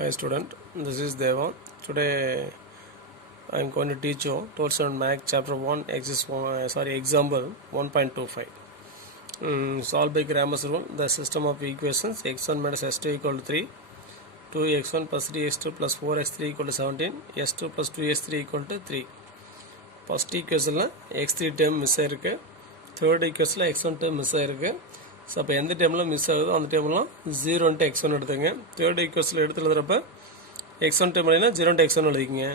Hi student, this is Deva. Today I am going to teach you 12th standard Math chapter 1 example 1.25. Solve by Cramer's rule the system of equations x1 minus s2 equal to 3, 2x1 plus 3x2 plus 4x3 equal to 17, s2 plus 2s3 equal to 3. First equation x3 term miss ஆயிருக்கு, third equation x1 term miss ஆயிருக்கு. So அப்போ எந்த டைமில் miss ஆகுதோ அந்த டைம்லாம் 0 x1 எடுத்துங்க. Third ஈக்குவேஷனில் எடுத்து எழுதுறப்ப x1 டைம் இல்லைன்னா 0 x1 எழுதிக்கிங்க.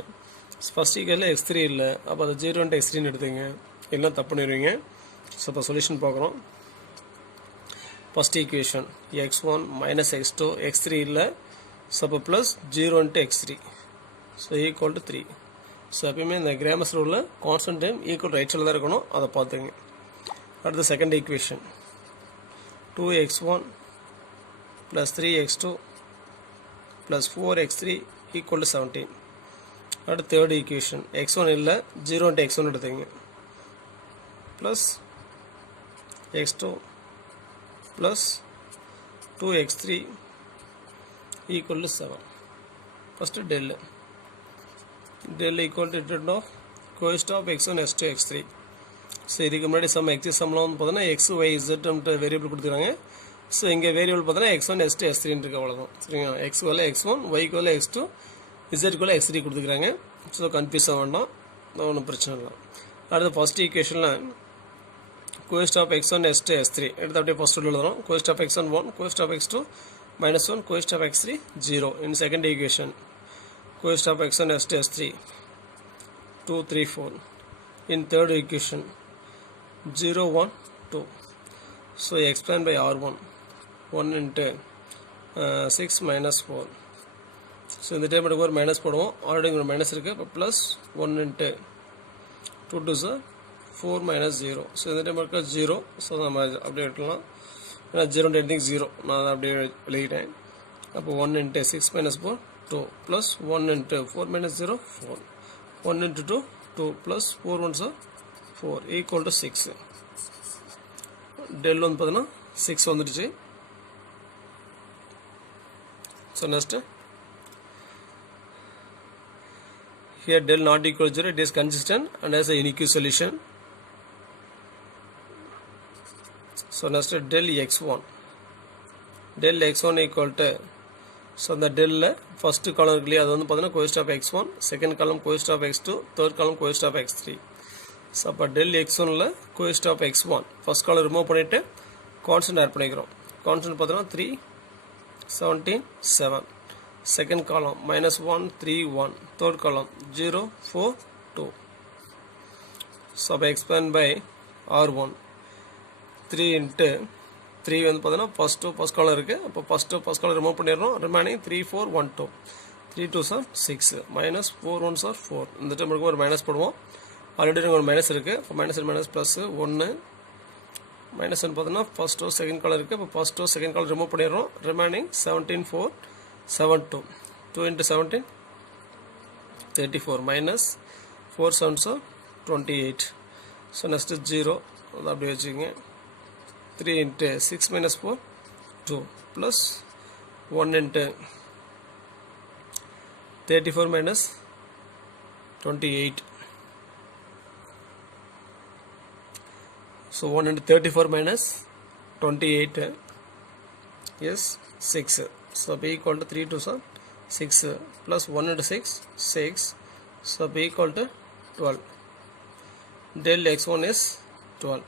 ஃபஸ்ட் ஈக்குவேஷனில் x3 இல்லை, அப்போ அதை 0 x3 எடுத்துங்க, எல்லாம் தப்பு பண்ணிடுவீங்க. ஸோ இப்போ சொல்யூஷன் பார்க்குறோம். First equation x1 minus x2 x3 இல்லை, ஸோ அப்போ plus 0 x3 so equal to 3. So எப்பயுமே இந்த கிராமர்ஸ் ரூலில் கான்ஸ்டன்ட் டைம் ஈக்குவல் ரைட் சைடில் தான் இருக்கணும், அதை பார்த்துங்க. அடுத்து second equation 2x1 plus 3x2 plus 4x3 equal to 17. அடுத்து third equation x1 இல்லை, 0 x1 எடுத்துங்க, plus x2 plus 2x3 equal to 7. First del equal to return of coefficient of x1 s2 x3. So இதுக்கு முன்னாடி எக்ஸாம்லாம் வந்து பார்த்தோன்னா X Y இசட்ன்ற variable கொடுத்துருக்காங்க. So இங்கே வேரியபிள் பார்த்தோன்னா x1 s2 s3 இருக்கு, அவ்வளோதான். சரிங்களா? எக்ஸ்க்கு x1 ஒய்க்கு x2 இசட்க்கு x3 கொடுத்துருக்காங்க. ஸோ கன்ஃபியூஸ் ஆக வேண்டாம், ஒன்றும் பிரச்சனை இல்லை. அடுத்து ஃபர்ஸ்ட் ஈக்குவேஷனில் coefficient of x1 s2 s3 எடுத்து அப்படியே ஃபர்ஸ்ட் எழுதுறோம். Coefficient of x1 1, coefficient of x2 -1, coefficient of x3 0. In second equation coefficient of x1 s2 s3 2 3 4. In third equation 0 1 2. So expand by r1 1 into 6 minus 4. So இந்த time எடுக்க ஒரு minus போடுவோம், already இங்கே minus இருக்குது. இப்போ plus 1 into 2 2 sir 4 minus 0. So இந்த time எடுக்க 0. So நம்ம அப்படியே எடுக்கலாம், ஏன்னா 0 எடுத்திங்க 0, நான் அப்படியே எழுதிட்டேன். அப்போ 1 into 6 minus 4 2 plus 1 into 4 minus 0 4. 1 into 2 2 plus 4 1 sir 4 equal to 6. del வந்து பார்த்தீங்கன்னா 6 வந்துடுச்சு. So next here del not equal to 0, it is consistent and has a unique solution. So next del x1 equal to, so அந்த டெல்ல first column இருக்கு இல்லையா, அது வந்து பார்த்தீங்கன்னா coefficient of x1, second column coefficient of x2, third column coefficient of x3. So அப்போ del x1ல coefficient of x1 first column remove பண்ணிவிட்டு கான்ஸ்டன்ட் ஆட் பண்ணிக்கிறோம். கான்ஸ்டன்ட் பார்த்தீங்கன்னா 3 17 7. Second column -1 3 1. தேர்ட் காலம் 0 4 2. ஸோ அப்போ எக்ஸ்பேண்ட் பை r1 3 into 3 வந்து பார்த்தீங்கன்னா first column இருக்குது. அப்போ ஃபர்ஸ்ட் காலம் ரிமூவ் பண்ணிடுறோம். ரிமைனிங் 3 4 1 2. 3 2 sir 6 minus 4 1 sir 4. இந்த டைம் இருக்கும் ஒரு மைனஸ் போடுவோம், ஆல்ரெடி ஒரு மைனஸ் இருக்குது. இப்போ மைனஸ் ப்ளஸ் 1 மைனஸ் பார்த்தீங்கன்னா ஃபர்ஸ்ட்டோ செகண்ட் காலம் இருக்குது. இப்போ ஃபர்ஸ்ட்டோ செகண்ட் காலம் ரிமூவ் பண்ணிடுறோம். Remaining 17 4 7 2. 2 into 17 34 minus 4 7 sir 28. So next 0 அதை அப்படியே வச்சுக்கோங்க. 3 into 6 minus 4 2 plus 1 into 34 minus 28. So 1 into 34 minus 28 is 6. So b equal to 3 2 6 plus 1 into 6 6. So b equal to 12. Del x1 is 12.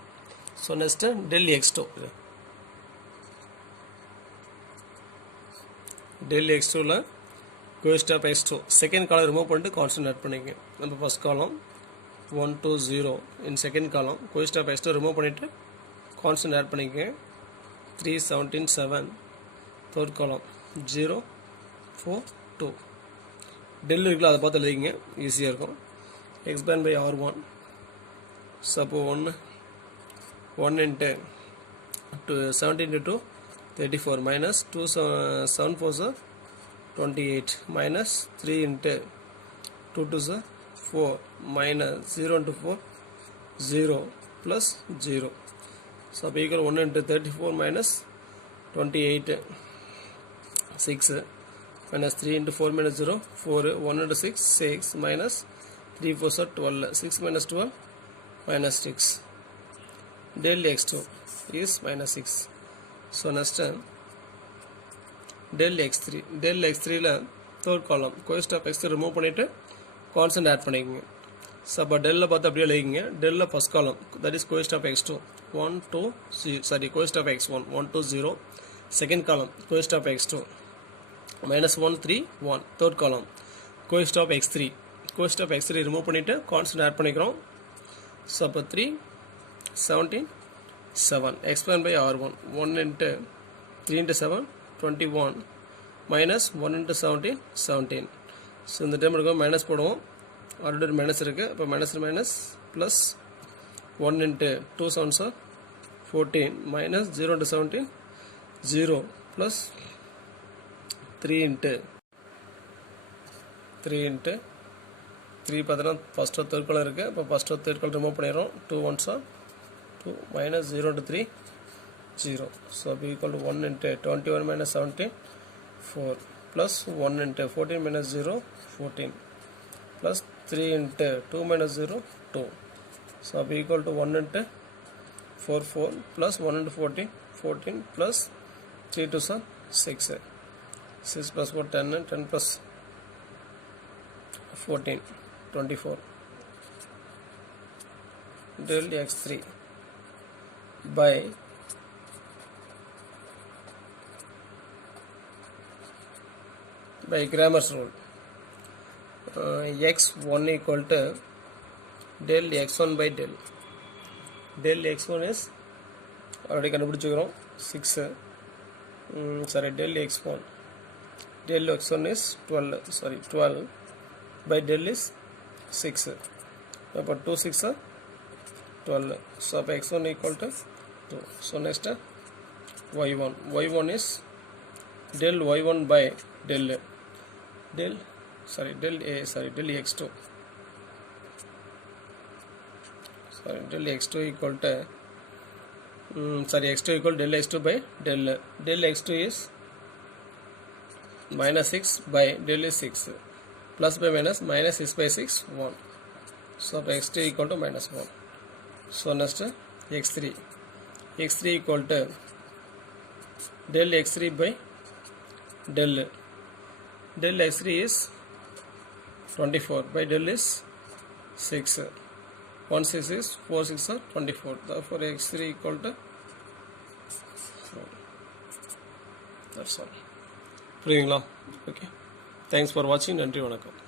So next del x2. Del x2 ல coefficient of x2 second column remove பண்ணிட்டு constant add பண்ணிக்கங்க. நம்ம first column 1 2 0. In second column coefficient of x2 remove பண்ணிட்டு constant add பண்ணிக்கங்க. 3 17 7. Third காலம் 0 4 2. del இருக்குல்ல, அதை பார்த்து எழுதிங்க, ஈஸியாக இருக்கும். Expand by r1. Suppose 1 into 17 into 2 34 minus 2 7 4 sir 28 minus 3 into 2 2 sir 4 minus 0 into 4 0 plus 0. So equal 1 into 34 minus 28 6 minus 3 into 4 minus 0 4 1 into 6 6 minus 3 4 are 12 6 minus 12 minus 6 del x2 is minus 6 so next del x3 la third column coest of x remove பண்ணிட்டு constant add பண்ணிக்கங்க so அப்ப del ல பார்த்து அப்படியே எழுதிங்க del ல first column that is coest of x2 1 2 sorry coest of x1 1 2 0 second column coest of x2 minus 1 3 1 third column coest of x3 remove பண்ணிட்டு constant add பண்ணிக்கிறோம் so அப்ப 3 17 7 expand by r1 1 into 3 into 7 21 minus 1 into 17 17 so இந்த time இருக்கும் minus போடுவோம் already minus இருக்கு அப்ப minus plus 1 into 2 7s are 14 minus 0 into 17 0 plus 3 into 3 பார்த்தா first or third column இருக்கு அப்ப first or third column remove பண்ணிரோம் 2 1s are 2 minus 0 into 3 0 so b equal to 1 into 21 minus 17 4 plus 1 into 14 minus 0 14 plus 3 into 2 minus 0 2 so b equal to 1 into 4 4 plus 1 into 14 14 plus 3 to 6 6 plus 4 10 and 10 plus 14 24 del x3 by Cramer's rule x1 equal to del x1 by del x1 is already கண்டுபிடிச்சிக்கிறோம் 6 sorry del x1 is 12 by del is 6 அப்ப 2 6 are 12 so x1 equal to 2 so next y1 is del y1 by del x2 del x2 equal to x2 equal del x2 by del x2 is minus 6 by del is 6 plus by minus 6 by 6 1 so x2 equal to minus 1 so next x3 equal to del x3 by del x3 is 24 by del is 6 1 6 is 4 6 are 24 therefore x3 equal to 4 that's all புரியுங்களா okay thanks for watching நன்றி வணக்கம்